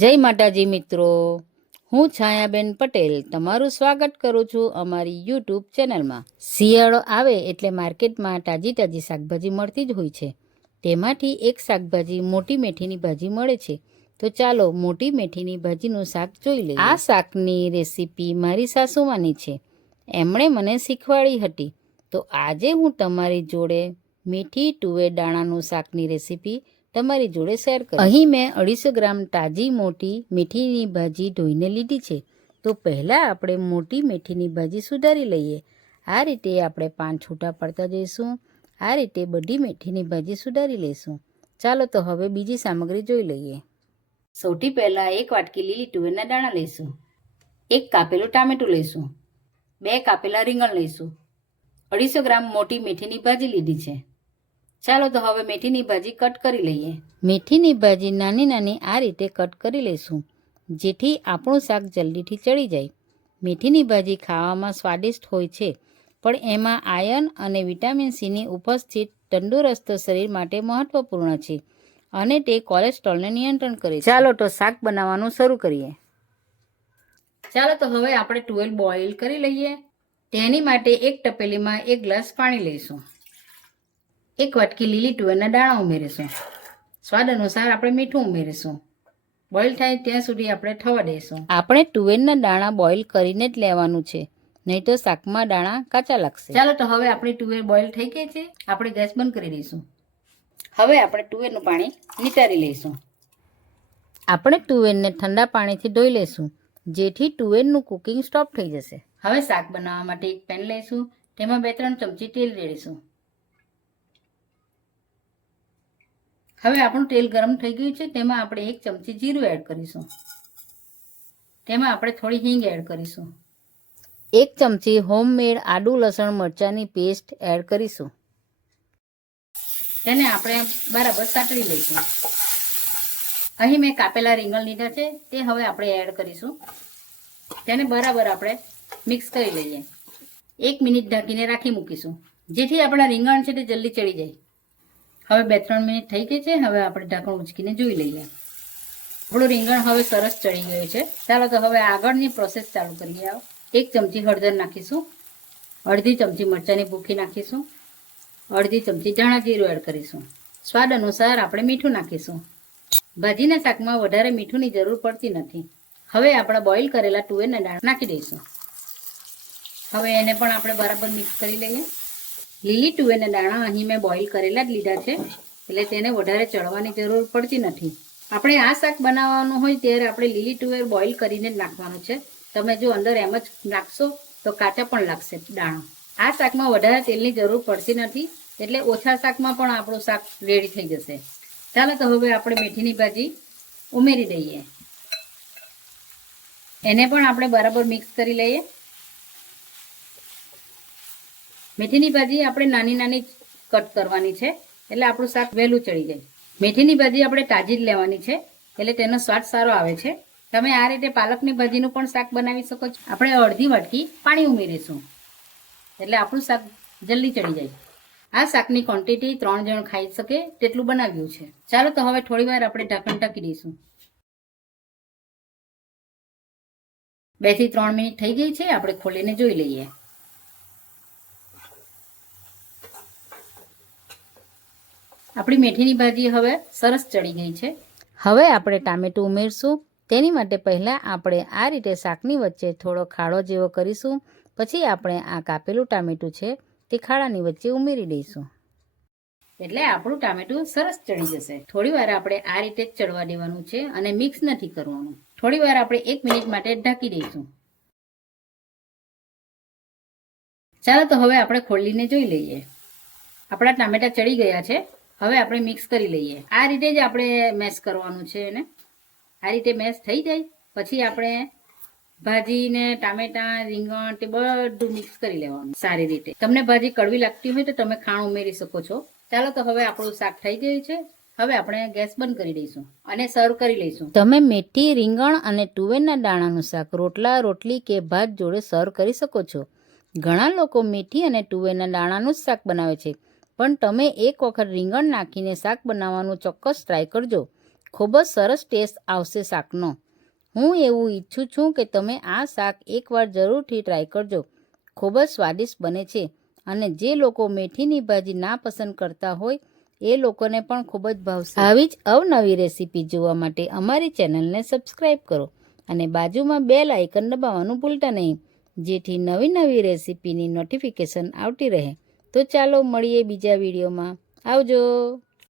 જય માતાજી મિત્રો, હું છાયાબેન પટેલ તમારું સ્વાગત કરું છું અમારી યુટ્યુબ ચેનલમાં। શિયાળો આવે એટલે માર્કેટમાં તાજી તાજી શાકભાજી મળતી જ હોય છે। તેમાંથી એક શાકભાજી મોટી મેથીની ભાજી મળે છે। તો ચાલો મોટી મેથીની ભાજીનું શાક જોઈ લઈએ। આ શાકની રેસીપી મારી સાસુમાની છે, એમણે મને શીખવાડી હતી। તો આજે હું તમારી જોડે મેથી તુવેર દાણાનું શાકની રેસીપી તમારી જોડે શેર કરું। અહીં મેં 250 ગ્રામ તાજી મોટી મેથીની ભાજી ધોઈને લીધી છે। તો પહેલાં આપણે મોટી મેથીની ભાજી સુધારી લઈએ। આ રીતે આપણે 5 છૂટા પડતા જઈશું। આ રીતે બધી મેથીની ભાજી સુધારી લઈશું। ચાલો તો હવે બીજી સામગ્રી જોઈ લઈએ। સૌથી પહેલાં 1 વાટકી લીલી તુવેરના દાણા લઈશું, 1 કાપેલું ટામેટું લઈશું, 2 કાપેલા રીંગણ લઈશું, 250 ગ્રામ મોટી મેથીની ભાજી લીધી છે। ચાલો તો હવે મેથીની ભાજી કટ કરી લઈએ। મેથીની ભાજી નાની નાની આ રીતે કટ કરી લઈશું, જેથી આપણું શાક જલ્દીથી ચડી જાય। મેથીની ભાજી ખાવામાં સ્વાદિષ્ટ હોય છે, પણ એમાં આયર્ન અને વિટામિન સીની ઉપસ્થિત તંદુરસ્ત શરીર માટે મહત્વપૂર્ણ છે અને તે કોલેસ્ટ્રોલને નિયંત્રણ કરે છે। ચાલો તો શાક બનાવવાનું શરૂ કરીએ। ચાલો તો હવે આપણે તુવેર બોઇલ કરી લઈએ। તેની માટે એક તપેલીમાં 1 ગ્લાસ પાણી લઈશું, 1 વાટકી લીલી તુવેરના દાણા ઉમેરીશું, સ્વાદ અનુસાર આપણે મીઠું ઉમેરીશું। બોઇલ થાય ત્યાં સુધી આપણે થવા દઈશું। આપણે તુવેરના દાણા બોઇલ કરીને જ લેવાનું છે, નહીં તો શાકમાં દાણા કાચા લાગશે। ચાલો તો હવે આપણી તુવેર બોઇલ થઈ ગઈ છે, આપણે ગેસ બંધ કરી દઈશું। હવે આપણે તુવેરનું પાણી નિતારી લઈશું। આપણે તુવેરને ઠંડા પાણીથી ધોઈ લઈશું, જેથી તુવેરનું કુકિંગ સ્ટોપ થઈ જશે। હવે શાક બનાવવા માટે એક પેન લઈશું, તેમાં 2-3 ચમચી તેલ રેડીશું। હવે આપણું તેલ ગરમ થઈ ગયું છે, તેમાં આપણે 1 ચમચી જીરું એડ કરીશું। તેમાં આપણે થોડી હિંગ એડ કરીશું। 1 ચમચી હોમમેડ આદુ લસણ મરચાંની પેસ્ટ એડ કરીશું। તેને આપણે બરાબર સાતળી લઈશું। અહીં મેં કાપેલા રીંગણ લીધા છે, તે હવે આપણે એડ કરીશું। તેને બરાબર આપણે મિક્સ કરી લઈએ। 1 મિનિટ ઢાંકીને રાખી મૂકીશું, જેથી આપણા રીંગણ છે તે જલ્દી ચડી જાય। હવે 2-3 મિનિટ થઈ ગઈ છે, હવે આપણે ઢાંકણ ઉંચકીને જોઈ લઈએ। આપણું રીંગણ હવે સરસ ચડી ગયું છે। ચાલો તો હવે આગળની પ્રોસેસ ચાલુ કરીએ। 1 ચમચી હળદર નાખીશું, અડધી ચમચી મરચાંની ભૂકી નાખીશું, અડધી ચમચી ધાણા જીરું એડ કરીશું, સ્વાદ અનુસાર આપણે મીઠું નાખીશું। ભાજીના શાકમાં વધારે મીઠુંની જરૂર પડતી નથી। હવે આપણે બોઇલ કરેલા તુવેરના દાણા નાખી દઈશું। હવે એને પણ આપણે બરાબર મિક્સ કરી લઈએ। લીલી તુવેરના દાણા અહીં મેં બોઇલ કરેલા જ લીધા છે, એટલે તેને વધારે ચડવાની જરૂર પડતી નથી। આપણે આ શાક બનાવવાનું હોય ત્યારે આપણે લીલી તુવેર બોઇલ કરીને જ નાખવાનું છે। તમે જો અંદર એમ જ નાખશો તો કાચા પણ લાગશે દાણા। આ શાકમાં વધારે તેલની જરૂર પડતી નથી, એટલે ઓછા શાકમાં પણ આપણું શાક રેડી થઈ જશે। ચાલો તો હવે આપણે મેથીની ભાજી ઉમેરી દઈએ। એને પણ આપણે બરાબર મિક્સ કરી લઈએ। મેથીની ભાજી આપણે નાની નાની કટ કરવાની છે, એટલે આપણું શાક વહેલું ચડી જાય। મેથીની ભાજી આપણે તાજી જ લેવાની છે, એટલે તેનો સ્વાદ સારો આવે છે। તમે આ રીતે પાલકની ભાજીનું પણ શાક બનાવી શકો છો। આપણે અડધી વાટકી પાણી ઉમેરીશું, એટલે આપણું શાક જલ્દી ચડી જાય। આ શાકની ક્વોન્ટિટી 3 જણ ખાઈ શકે તેટલું બનાવ્યું છે। ચાલો તો હવે થોડી વાર આપણે ઢાંકણ ઢાંકી દઈશું। 2 થી 3 મિનિટ થઈ ગઈ છે, આપણે ખોલીને જોઈ લઈએ। આપણી મેથીની ભાજી હવે સરસ ચડી ગઈ છે। હવે આપણે ટામેટું ઉમેરશું। તેની માટે પહેલાં આપણે આ રીતે શાકની વચ્ચે થોડો ખાડો જેવો કરીશું, પછી આપણે આ કાપેલું ટામેટું છે તે ખાડાની વચ્ચે ઉમેરી દઈશું, એટલે આપણું ટામેટું સરસ ચડી જશે। થોડી વાર આપણે આ રીતે જ ચડવા દેવાનું છે અને મિક્સ નથી કરવાનું। થોડી વાર આપણે 1 મિનિટ માટે ઢાંકી દઈશું। ચાલો તો હવે આપણે ખોલીને જોઈ લઈએ। આપણા ટામેટા ચડી ગયા છે। હવે આપણે મિક્સ કરી લઈએ। આ રીતે જ આપણે મેશ કરવાનું છે એને। આ રીતે મેશ થઈ જાય પછી આપણે ભાજીને ટામેટા રીંગણ તે બધું મિક્સ કરી લેવાનું સારી રીતે। તમને ભાજી કડવી લાગતી હોય તો તમે ખાણ ઉમેરી શકો છો। ચાલો તો હવે આપણું શાક થઈ ગયું છે। હવે આપણે ગેસ બંધ કરી દઈશું અને સર્વ કરી લઈશું। તમે મેથી રીંગણ અને તુવેરના દાણાનું શાક રોટલા રોટલી કે ભાત જોડે સર્વ કરી શકો છો। ઘણા લોકો મેથી અને તુવેરના દાણાનું જ શાક બનાવે છે, પણ તમે એક વખત રીંગણ નાખીને શાક બનાવવાનું ચોક્કસ ટ્રાય કરજો। ખૂબ જ સરસ ટેસ્ટ આવશે શાકનો. હું એવું ઈચ્છું છું કે તમે આ શાક એકવાર જરૂરથી ટ્રાય કરજો. ખૂબ જ સ્વાદિષ્ટ બને છે અને જે લોકો મેથીની ભાજી ના પસંદ કરતા હોય એ લોકોને પણ ખૂબ જ ભાવશે. આવી જ અવનવી રેસીપી જોવા માટે અમારી ચેનલને સબસ્ક્રાઈબ કરો અને બાજુમાં બેલ આઇકન દબાવવાનું ભૂલતા નહીં, જેથી નવી નવી રેસીપીની નોટિફિકેશન આવતી રહે. તો ચાલો મળીએ બીજા વિડીયોમાં. આવજો.